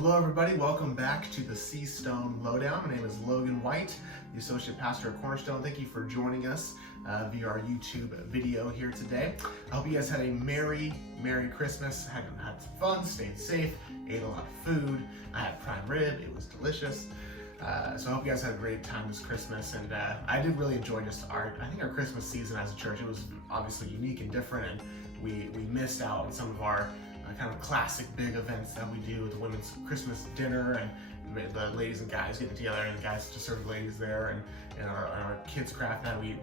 Hello everybody, welcome back to the Stone Lowdown. My name is Logan White, the Associate Pastor at Cornerstone. Thank you for joining us via our YouTube video here today. I hope you guys had a Merry Christmas, had some fun, stayed safe, ate a lot of food. I had prime rib, it was delicious. So I hope you guys had a great time this Christmas, and I did really enjoy just our Christmas season as a church. It was obviously unique and different, and we missed out on some of our kind of classic big events that we do with the women's Christmas dinner, and the ladies and guys getting together, and the guys to serve the ladies there, and our kids craft that we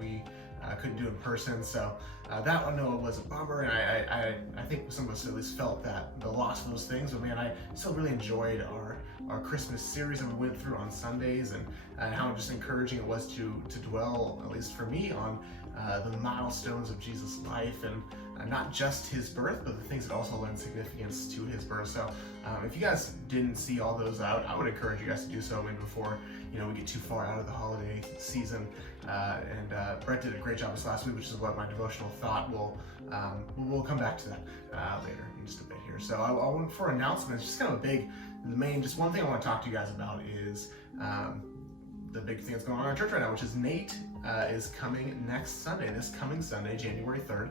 couldn't do in person. So that one, no, it was a bummer, and I think some of us at least felt that the loss of those things. But man, I still really enjoyed our Christmas series that we went through on Sundays, and how just encouraging it was to dwell, at least for me, on the milestones of Jesus' life, and not just his birth, but the things that also lend significance to his birth. So if you guys didn't see all those out, I would encourage you guys to do so, maybe before we get too far out of the holiday season. And Brett did a great job this last week, which is what my devotional thought. We'll come back to that later in just a bit here. So I want, for announcements, just kind of just one thing I want to talk to you guys about is the big thing that's going on in our church right now, which is Nate is coming this coming Sunday, January 3rd,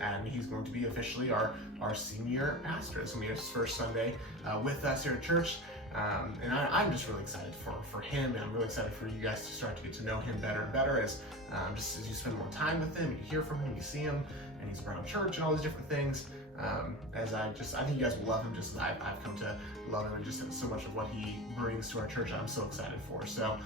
and he's going to be officially our senior pastor. It's going to be his first Sunday with us here at church, and I'm just really excited for him, and I'm really excited for you guys to start to get to know him better and better as you spend more time with him, and you hear from him, you see him, and he's around church and all these different things. I think you guys will love him just as I've come to love him, and just so much of what he brings to our church I'm so excited for. So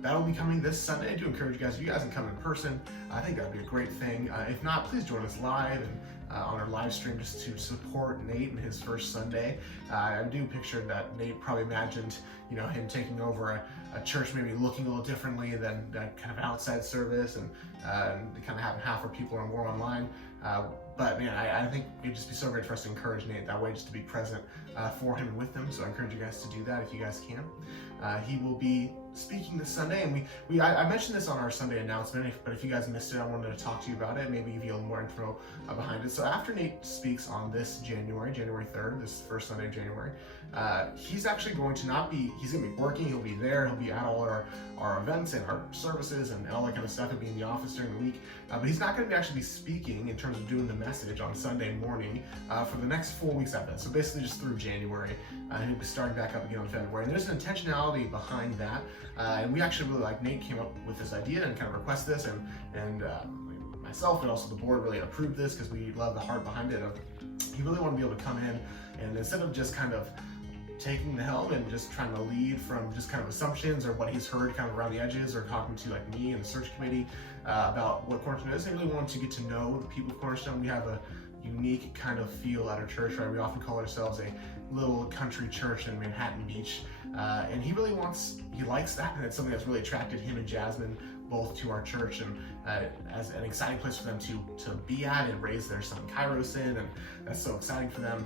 that'll be coming this Sunday. I do encourage you guys, if you guys can come in person, I think that'd be a great thing. If not, please join us live and on our live stream, just to support Nate in his first Sunday. I do picture that Nate probably imagined him taking over a church maybe looking a little differently than that kind of outside service, and kind of having half our people are more online. But man, I think it'd just be so great for us to encourage Nate that way, just to be present for him and with him. So I encourage you guys to do that if you guys can. He will be speaking this Sunday, and I mentioned this on our Sunday announcement, but if you guys missed it, I wanted to talk to you about it, maybe give you a little more info behind it. So after Nate speaks on this January 3rd, this first Sunday of January, he's actually going to he's going to be working, he'll be there, he'll be at all our events and our services and all that kind of stuff. He'll be in the office during the week, but he's not going to actually be speaking in terms of doing the message on Sunday morning for the next 4 weeks after that. So basically just through January, and he'll be starting back up again in February. And there's an intentionality behind that, and we actually really Nate came up with this idea and kind of requested this, and myself and also the board really approved this because we love the heart behind it. He really wanted to be able to come in, and instead of just kind of taking the helm and just trying to lead from just kind of assumptions or what he's heard kind of around the edges, or talking to me and the search committee about what Cornerstone is, he really wanted to get to know the people of Cornerstone. We have a unique kind of feel at our church, right? We often call ourselves a little country church in Manhattan Beach, and he likes that, and it's something that's really attracted him and Jasmine both to our church, and as an exciting place for them to be at and raise their son Kairos in, and that's so exciting for them.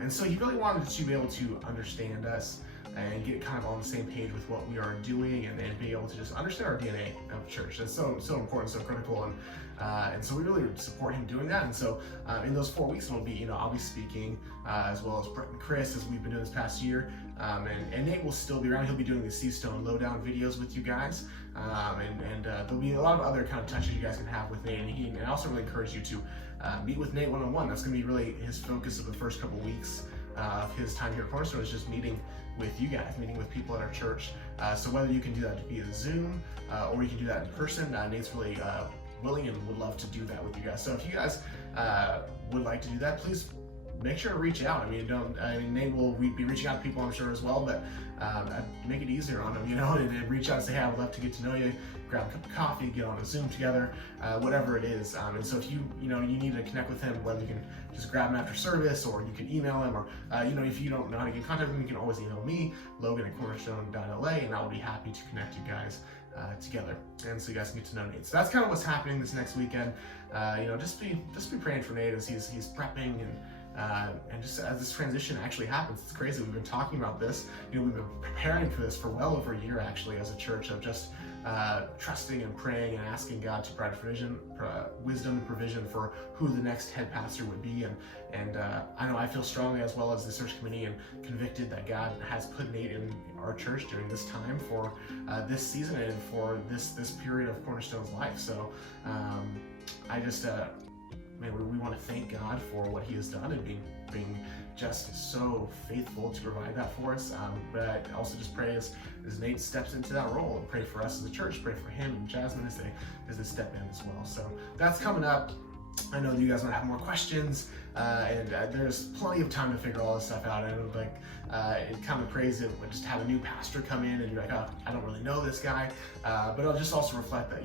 And so he really wanted to be able to understand us and get kind of on the same page with what we are doing, and be able to just understand our DNA of church. That's so important, so critical, and so we really support him doing that. And so in those 4 weeks, I'll be speaking as well as Brett and Chris, as we've been doing this past year, and Nate will still be around. He'll be doing the Stone Lowdown videos with you guys, and there'll be a lot of other kind of touches you guys can have with Nate, and I also really encourage you to meet with Nate one-on-one. That's going to be really his focus of the first couple weeks of his time here at Cornerstone, is just meeting with you guys, meeting with people at our church. So whether you can do that via Zoom or you can do that in person, Nate's really willing and would love to do that with you guys. So if you guys would like to do that, please make sure to reach out. Nate will be reaching out to people, I'm sure, as well, but make it easier on him, and reach out and say, hey, I would love to get to know you, grab a cup of coffee, get on a Zoom together, whatever it is. And so if you need to connect with him, whether you can just grab him after service, or you can email him, or if you don't know how to get in contact with him, you can always email me, Logan at Cornerstone.la, and I'll be happy to connect you guys together, and so you guys can get to know Nate. So that's kind of what's happening this next weekend. Just be praying for Nate as he's prepping, and just as this transition actually happens. It's crazy. We've been talking about this. We've been preparing for this for well over a year, actually, as a church, of just trusting and praying and asking God to provide wisdom and provision for who the next head pastor would be. And I know I feel strongly, as well as the search committee, and convicted that God has put Nate in our church during this time for this season and for this period of Cornerstone's life. So I just, we want to thank God for what he has done and being just so faithful to provide that for us. But I also just pray as Nate steps into that role, and pray for us as a church, pray for him and Jasmine as they step in as well. So that's coming up. I know that you guys might have more questions, and there's plenty of time to figure all this stuff out. I know, it's kind of crazy to just have a new pastor come in and you're like, oh, I don't really know this guy. But it'll just also reflect that,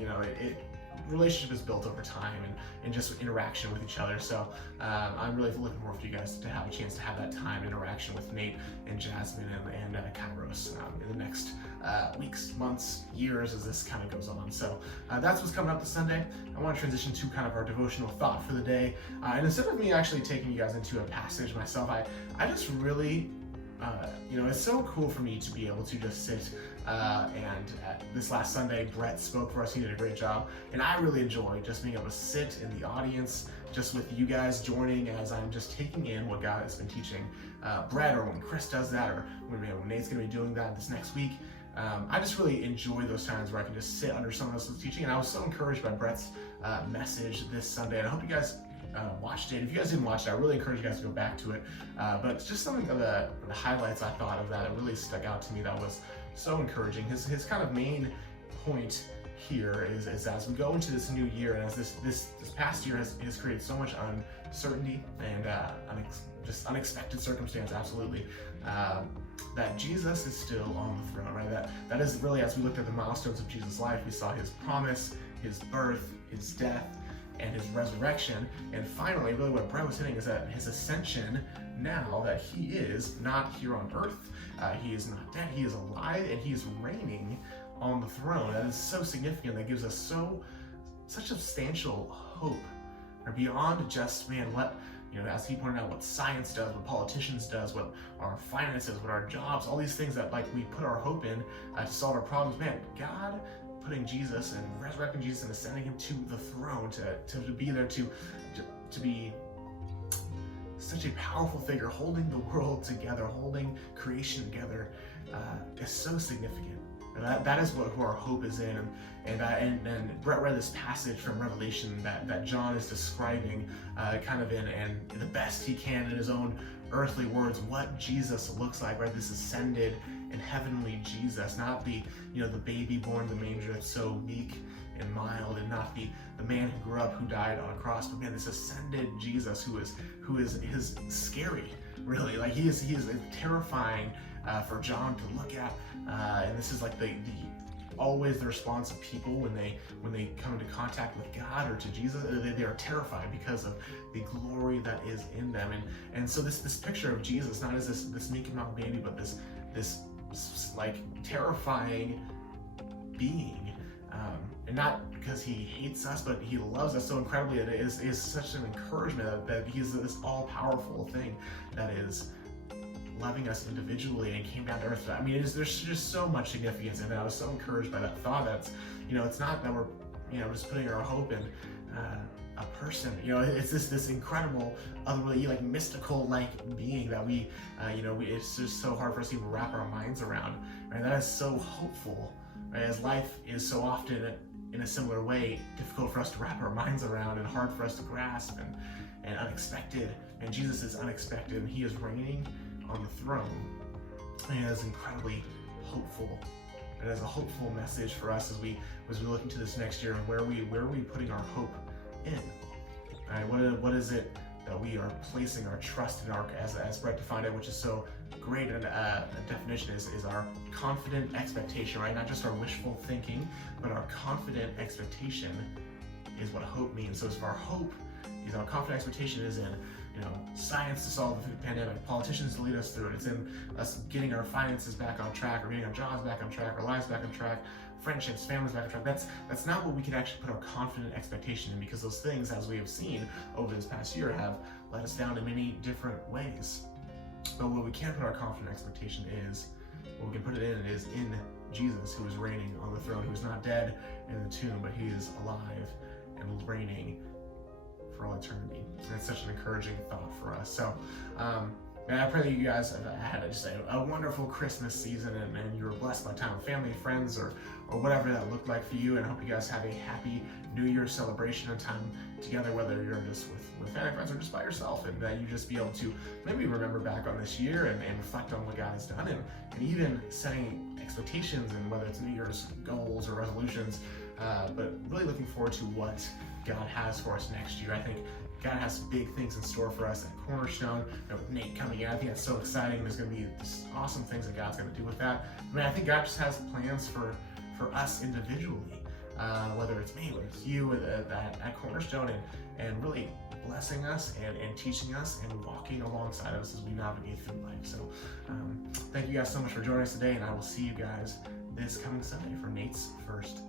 relationship is built over time and just interaction with each other. So I'm really looking forward for you guys to have a chance to have that time interaction with Nate and Jasmine and Kairos in the next weeks, months, years as this kind of goes on. So that's what's coming up this Sunday. I want to transition to kind of our devotional thought for the day. And instead of me actually taking you guys into a passage myself, I just really it's so cool for me to be able to just sit and this last Sunday, Brett spoke for us. He did a great job, and I really enjoy just being able to sit in the audience just with you guys joining as I'm just taking in what God has been teaching Brett, or when Chris does that, or when Nate's going to be doing that this next week. I just really enjoy those times where I can just sit under someone else's teaching, and I was so encouraged by Brett's message this Sunday, and I hope you guys watched it. If you guys didn't watch it, I really encourage you guys to go back to it. But it's just something of the highlights I thought of that really stuck out to me that was so encouraging. His kind of main point here is as we go into this new year, and as this past year has created so much uncertainty and just unexpected circumstance, absolutely, that Jesus is still on the throne, right? That is really, as we looked at the milestones of Jesus' life, we saw his promise, his birth, his death, and his resurrection, and finally, really what Brett was hitting is that his ascension, now that he is not here on earth, he is not dead, he is alive, and he is reigning on the throne. That is so significant. That gives us such substantial hope, or beyond just, what, as he pointed out, what science does, what politicians does, what our finances, what our jobs, all these things that we put our hope in to solve our problems. God putting Jesus and resurrecting Jesus and ascending him to the throne to be there to be such a powerful figure, holding the world together, holding creation together, is so significant. And that is who our hope is in. And Brett read this passage from Revelation that John is describing kind of in the best he can in his own earthly words what Jesus looks like, right? This ascended and heavenly Jesus, not the baby born in the manger that's so meek and mild, and not the man who grew up, who died on a cross, but this ascended Jesus who is scary, really. He is terrifying for John to look at, and this is always the response of people when they come into contact with God or to Jesus. They are terrified because of the glory that is in them, and so this picture of Jesus, not as this meek and mild baby, but this terrifying being, and not because he hates us, but he loves us so incredibly. It is such an encouragement that he's this all-powerful thing that is loving us individually and came down to earth. There's just so much significance in it. I was so encouraged by that thought that it's not that we're just putting our hope in a person. It's this incredible, otherworldly, mystical being that we it's just so hard for us to even wrap our minds around. Right? That is so hopeful. Right? As life is so often in a similar way difficult for us to wrap our minds around and hard for us to grasp and unexpected. And Jesus is unexpected, and he is reigning on the throne. And it is incredibly hopeful. It is a hopeful message for us as we look into this next year, and where are we putting our hope in? Right? What is it that we are placing our trust in, as Brett defined it, which is so great, and a definition is our confident expectation, right? Not just our wishful thinking, but our confident expectation is what hope means. So if our hope is, our confident expectation is in science to solve the pandemic, politicians to lead us through it, it's in us getting our finances back on track, or getting our jobs back on track, our lives back on track, friendships, families back on track. That's not what we can actually put our confident expectation in, because those things, as we have seen over this past year, have let us down in many different ways. But what we can put our confident expectation is, what we can put it in is in Jesus, who is reigning on the throne, who is not dead in the tomb, but he is alive and reigning for all eternity. And it's such an encouraging thought for us. So, and I pray that you guys have had just a wonderful Christmas season, and you were blessed by time with family, friends, or whatever that looked like for you. And I hope you guys have a happy New Year's celebration and time together, whether you're just with family, friends, or just by yourself, and that you just be able to maybe remember back on this year and reflect on what God has done, and even setting expectations, and whether it's New Year's goals or resolutions, but really looking forward to what God has for us next year. I think God has big things in store for us at Cornerstone. With Nate coming in, I think that's so exciting. There's going to be awesome things that God's going to do with that. I mean, I think God just has plans for us individually, whether it's me, whether it's you at Cornerstone, and really blessing us and teaching us and walking alongside us as we navigate through life. So thank you guys so much for joining us today, and I will see you guys this coming Sunday for Nate's first